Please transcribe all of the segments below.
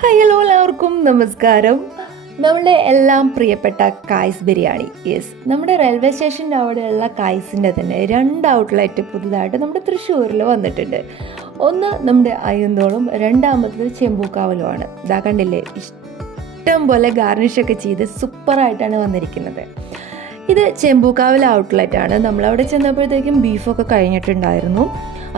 Hi hello എല്ലാവർക്കും നമസ്കാരം. നമ്മളുടെ എല്ലാം പ്രിയപ്പെട്ട കായ്സ് ബിരിയാണി. യെസ്, നമ്മുടെ റെയിൽവേ സ്റ്റേഷൻ്റെ അവിടെയുള്ള കായ്സിൻ്റെ തന്നെ 2 ഔട്ട്ലെറ്റ് പുതുതായിട്ട് നമ്മുടെ തൃശ്ശൂരിൽ വന്നിട്ടുണ്ട്. ഒന്ന് നമ്മുടെ അയ്യന്തോളും, രണ്ടാമത്തത് ചെമ്പൂക്കാവലുമാണ്. ഇതാ കണ്ടില്ലേ, ഇഷ്ടം പോലെ ഗാർണിഷൊക്കെ ചെയ്ത് സൂപ്പറായിട്ടാണ് വന്നിരിക്കുന്നത്. ഇത് ചെമ്പൂക്കാവൽ ഔട്ട്ലെറ്റാണ്. നമ്മളവിടെ ചെന്നപ്പോഴത്തേക്കും ബീഫൊക്കെ കഴിഞ്ഞിട്ടുണ്ടായിരുന്നു.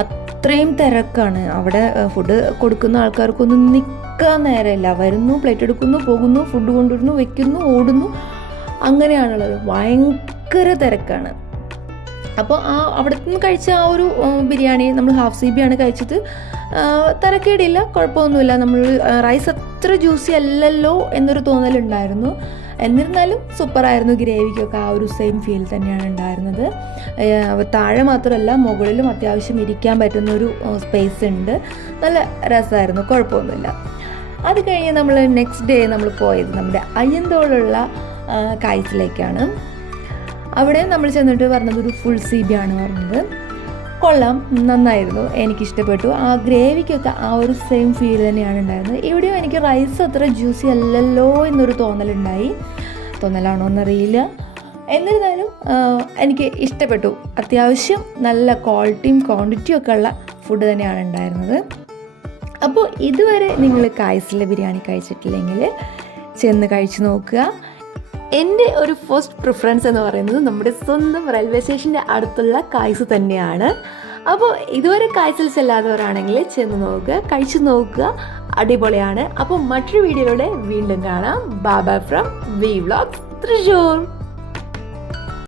അത്രയും തിരക്കാണ് അവിടെ. ഫുഡ് കൊടുക്കുന്ന ആൾക്കാർക്കൊന്നും നിൽക്കാൻ നേരമില്ല. വരുന്നു, പ്ലേറ്റ് എടുക്കുന്നു, പോകുന്നു, ഫുഡ് കൊണ്ടുവരുന്നു, വെക്കുന്നു, ഓടുന്നു, അങ്ങനെയാണുള്ളത്. ഭയങ്കര തിരക്കാണ്. അപ്പോൾ അവിടെ നിന്ന് കഴിച്ച ആ ഒരു ബിരിയാണി നമ്മൾ ഹാഫ് CB ആണ് കഴിച്ചത്. തിരക്കേടില്ല, കുഴപ്പമൊന്നുമില്ല. നമ്മൾ റൈസ് അത്ര ജ്യൂസി അല്ലല്ലോ എന്നൊരു തോന്നലുണ്ടായിരുന്നു. എന്നിരുന്നാലും സൂപ്പറായിരുന്നു. ഗ്രേവിക്കൊക്കെ ആ ഒരു സെയിം ഫീൽ തന്നെയാണ് ഉണ്ടായിരുന്നത്. താഴെ മാത്രമല്ല, മുകളിലും അത്യാവശ്യം ഇരിക്കാൻ പറ്റുന്നൊരു സ്പേസ് ഉണ്ട്. നല്ല രസമായിരുന്നു, കുഴപ്പമൊന്നുമില്ല. അത് കഴിഞ്ഞ് നമ്മൾ നെക്സ്റ്റ് ഡേ നമ്മൾ പോയത് നമ്മുടെ അയ്യന്തോളുള്ള കായ്സിലേക്കാണ്. അവിടെ നമ്മൾ ചെന്നിട്ട് പറഞ്ഞത് ഒരു ഫുൾ CB ആണ് പറഞ്ഞത്. കൊള്ളാം, നന്നായിരുന്നു, എനിക്കിഷ്ടപ്പെട്ടു. ആ ഗ്രേവിക്കൊക്കെ ആ ഒരു സെയിം ഫീൽ തന്നെയാണ് ഉണ്ടായിരുന്നത്. ഇവിടെയും എനിക്ക് റൈസ് അത്ര ജ്യൂസി അല്ലല്ലോ എന്നൊരു തോന്നലാണോ എന്നറിയില്ല. എന്നിരുന്നാലും എനിക്ക് ഇഷ്ടപ്പെട്ടു. അത്യാവശ്യം നല്ല ക്വാളിറ്റിയും ക്വാണ്ടിറ്റിയും ഒക്കെ ഉള്ള ഫുഡ് തന്നെയാണ് ഉണ്ടായിരുന്നത്. അപ്പോൾ ഇതുവരെ നിങ്ങൾ കായ്സിലെ ബിരിയാണി കഴിച്ചിട്ടില്ലെങ്കിൽ ചെന്ന് കഴിച്ച് നോക്കുക. എൻ്റെ ഒരു ഫസ്റ്റ് പ്രിഫറൻസ് എന്ന് പറയുന്നത് നമ്മുടെ സ്വന്തം റെയിൽവേ സ്റ്റേഷൻ്റെ അടുത്തുള്ള കായ്സ് തന്നെയാണ്. അപ്പോൾ ഇതുവരെ കായ്സിൽ ചെല്ലാത്തവരാണെങ്കിൽ ചെന്ന് നോക്കുക, കഴിച്ചു നോക്കുക, അടിപൊളിയാണ്. അപ്പോൾ മറ്റൊരു വീഡിയോയിലൂടെ വീണ്ടും കാണാം. ബാബ ഫ്രം വി വ്ലോഗ്സ് തൃശ്ശൂർ.